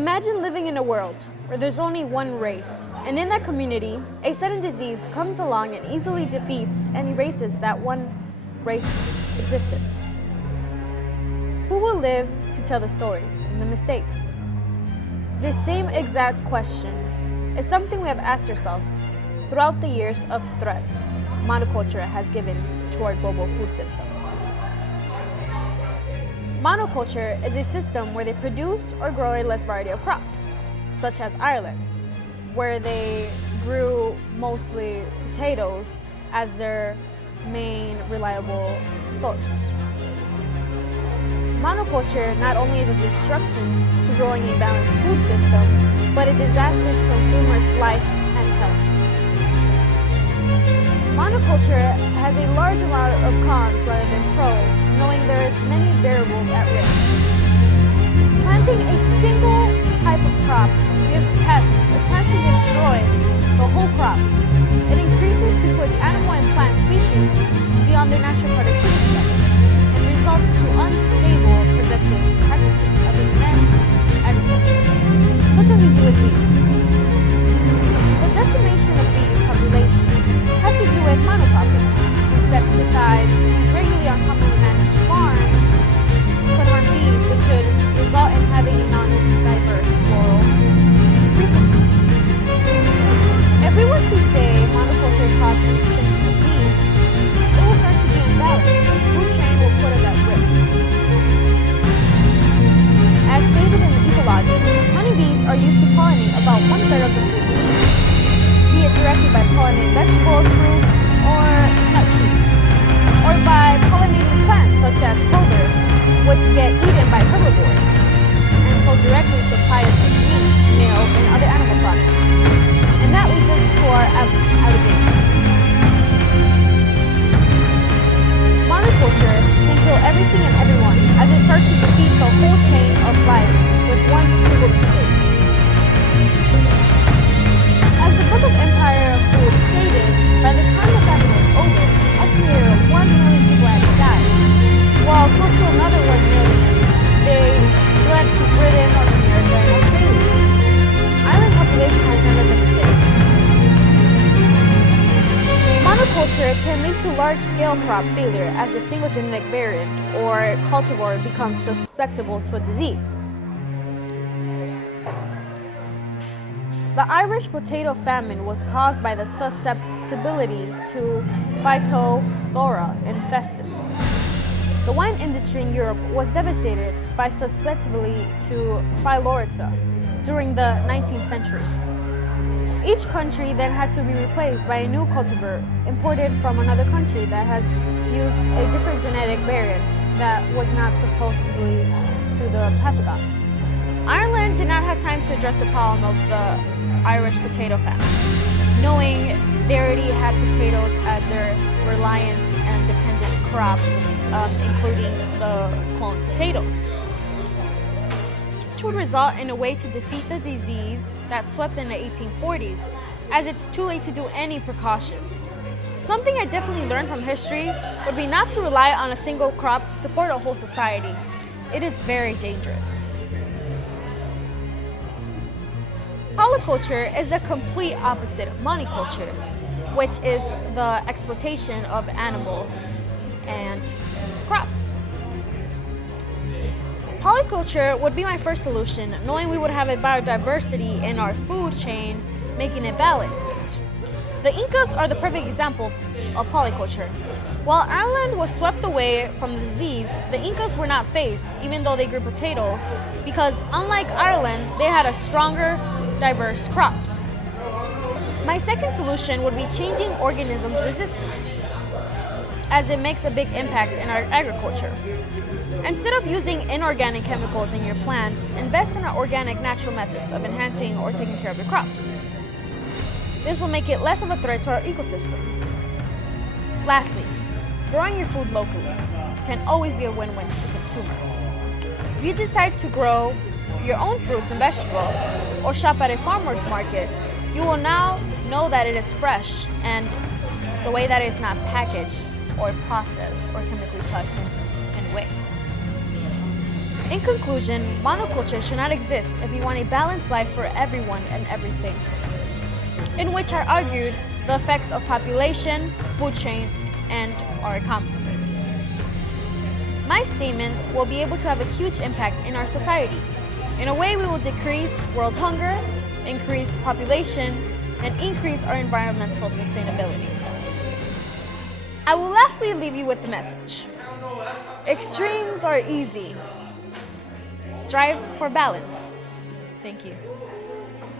Imagine living in a world where there's only one race, and in that community, a sudden disease comes along and easily defeats and erases that one race existence. Who will live to tell the stories and the mistakes? This same exact question is something we have asked ourselves throughout the years of threats monoculture has given to our global food system. Monoculture is a system where they produce or grow a less variety of crops, such as Ireland, where they grew mostly potatoes as their main reliable source. Monoculture not only is a destruction to growing a balanced food system, but a disaster to consumers' life and health. Monoculture has a large amount of cons rather than pros, knowing there is many variables at risk. Planting a single type of crop gives pests a chance to destroy the whole crop. It increases to push animal and plant species beyond their natural productivity levels and results to unstable productive practices of immense agriculture, such as we do with bees. The decimation of bees population has to do with monocropping. Insecticides used regularly on commonly managed farms could harm bees, which should result in having a non-diverse floral resource. If we were to say monoculture caused an extinction of bees, it will start to be imbalanced. The food chain will put us at risk. As stated in the ecologies, honeybees are used to pollinate about 1/3 of the food we eat, be it directly by pollinating vegetables, fruits, or nut trees, or by pollinating plants such as clover, which get eaten by herbivores, and so directly supply us with meat, milk, and other animal products. And that leads us to our allegation. Monoculture can kill everything and everyone as it starts to defeat the whole chain of life with one single mistake. As the Book of Empire of Food stated, by the time the famine was over, estimated 1 million people had died, while close to another 1 million they fled to Britain, North America, and Australia. Island population has never been the same. Monoculture can lead to large-scale crop failure as a single genetic variant or cultivar becomes susceptible to a disease. The Irish potato famine was caused by the susceptibility to Phytophthora infestans. The wine industry in Europe was devastated by susceptibility to Phylloxera during the 19th century. Each country then had to be replaced by a new cultivar imported from another country that has used a different genetic variant that was not supposed to be to the pathogen. Ireland did not have time to address the problem of the Irish potato famine, knowing they already had potatoes as their reliant and dependent crop, including the cloned potatoes, which would result in a way to defeat the disease that swept in the 1840s, as it's too late to do any precautions. Something I definitely learned from history would be not to rely on a single crop to support a whole society. It is very dangerous. Polyculture is the complete opposite of monoculture, which is the exploitation of animals and crops. Polyculture would be my first solution, knowing we would have a biodiversity in our food chain, making it balanced. The Incas are the perfect example of polyculture. While Ireland was swept away from the disease, the Incas were not faced, even though they grew potatoes, because unlike Ireland, they had a stronger, diverse crops. My second solution would be changing organisms resistant, as it makes a big impact in our agriculture. Instead of using inorganic chemicals in your plants, invest in our organic natural methods of enhancing or taking care of your crops. This will make it less of a threat to our ecosystem. Lastly, growing your food locally can always be a win-win for the consumer. If you decide to grow your own fruits and vegetables or shop at a farmer's market, you will now know that it is fresh and the way that it is not packaged or processed or chemically touched in any way. In conclusion, monoculture should not exist if we want a balanced life for everyone and everything, in which are argued the effects of population, food chain, and our economy. My statement will be able to have a huge impact in our society. In a way, we will decrease world hunger, increase population, and increase our environmental sustainability. I will lastly leave you with the message. Extremes are easy. Strive for balance. Thank you.